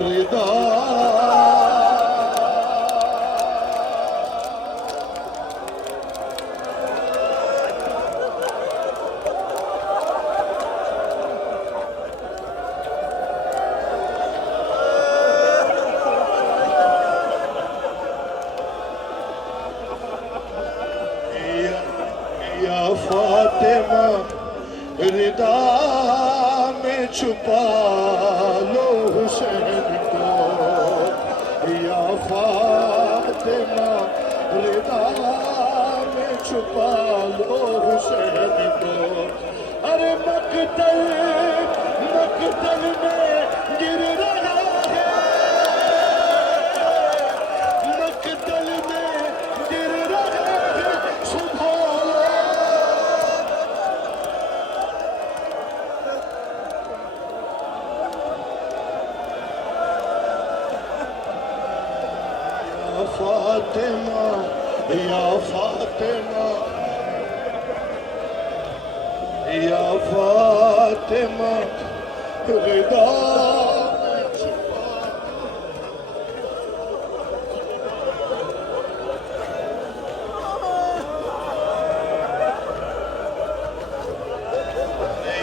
रिदा या फातिमा रिदा में छुपा लो हुसैन को, या फातिमा रिदा में छुपा लो हुसैन को। अरे मकतल मकतल में गिर रहा है, मकतल में गिर रहा है सुबह। फातिमा या फातिमा या फातिमा रिदा में छुपा।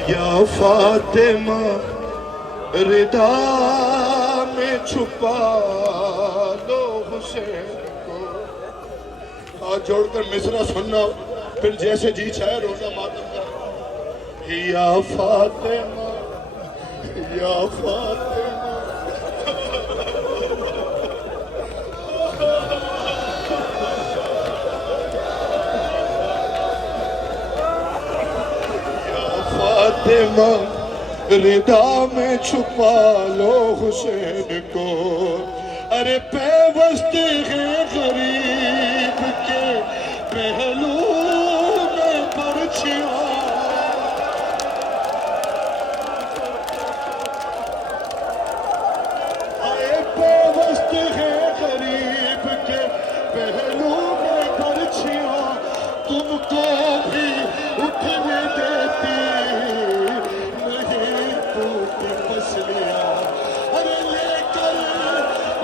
या फातिमा रिदा में छुपा लो हुसैन को। हाथ जोड़कर मिसरा सुनना, फिर जैसे जी चाहे रोजा मातम का। या फातिमा या फातिमा या फातिमा रिदा में छुपा लो हुसैन को। अरे पेवस्त है गरीब के पहलू में बरछियां, अरे पेवस्त है गरीब के पहलू में बरछियां, तुमको भी उठने देती नहीं टूट पसलियां। अरे लेकर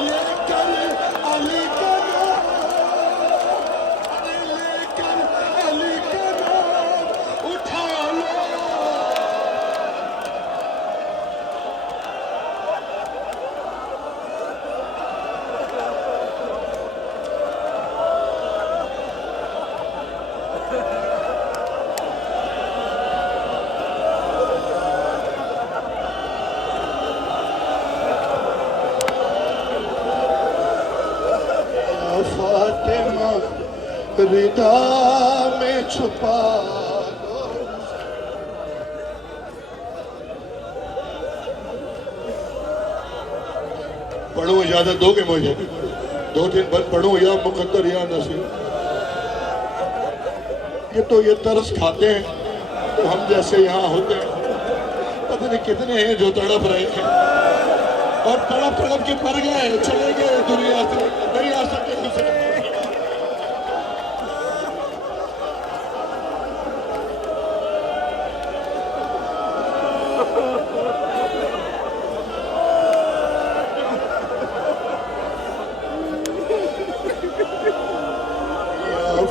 लेकर अली का नाम, अरे लेकर अली का नाम उठा लो। फातिमा रिदा में छुपा लो। पढ़ो इजाजत दोगे मुझे? 2-3 बंद पढ़ो, या मुकद्दर या नसीब। ये तो ये तरस खाते हैं तो हम जैसे यहाँ होते हैं, पता नहीं कितने हैं जो तड़प रहे हैं और तड़प तड़प के मर गए, चले गए दुनिया से, नहीं आ सके दूसरे।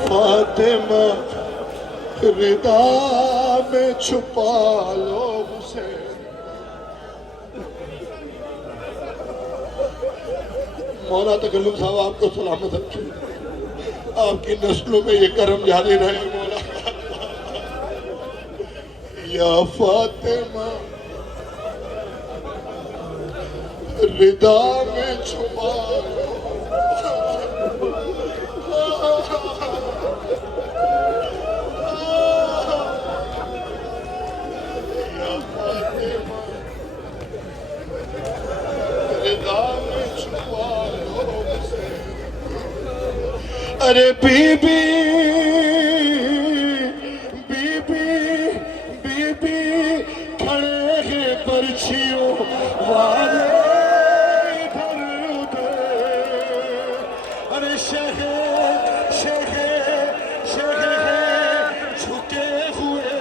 फातिमा रिदा में छुपा लो हुसैन। मौला तकल्लुम साहब आपको सलामत रखे, आपकी नस्लों में ये करम जारी रहे मौला। या फातिमा रिदा में छुपा लो। अरे बीबी बीबी बीबी खड़े हैं पर्चियों वाले इधर उधर। अरे शहर शहर शहर झुके हुए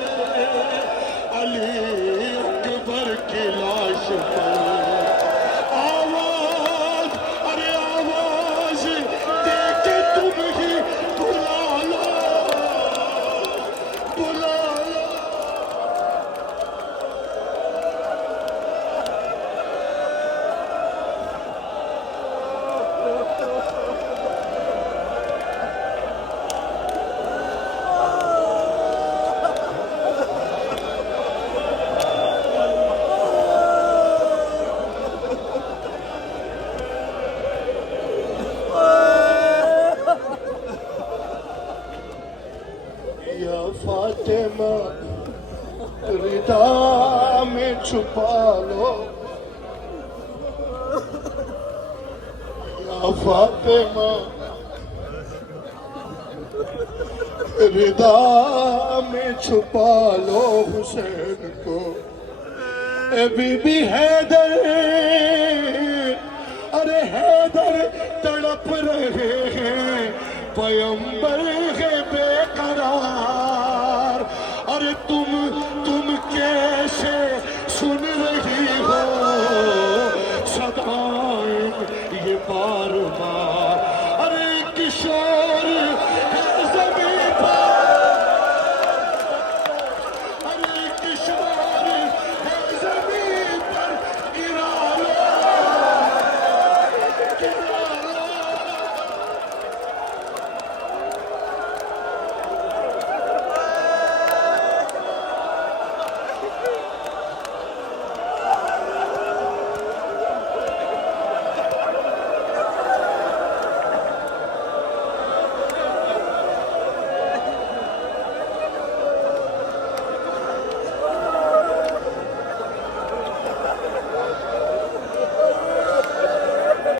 अली अकबर की लाश आवाज, अरे आवाज दे के तुम ही बुला लो, बुला लो। या फातिमा रिदा में छुपा लो, या फातिमा रिदा में छुपा लो हुसैन को। ए बीबी हैदर, अरे हैदर तड़प रहे हैं, पैगंबर है बेकरार। अरे तुम कैसे सुन रही हो सदाएं ये बार बार।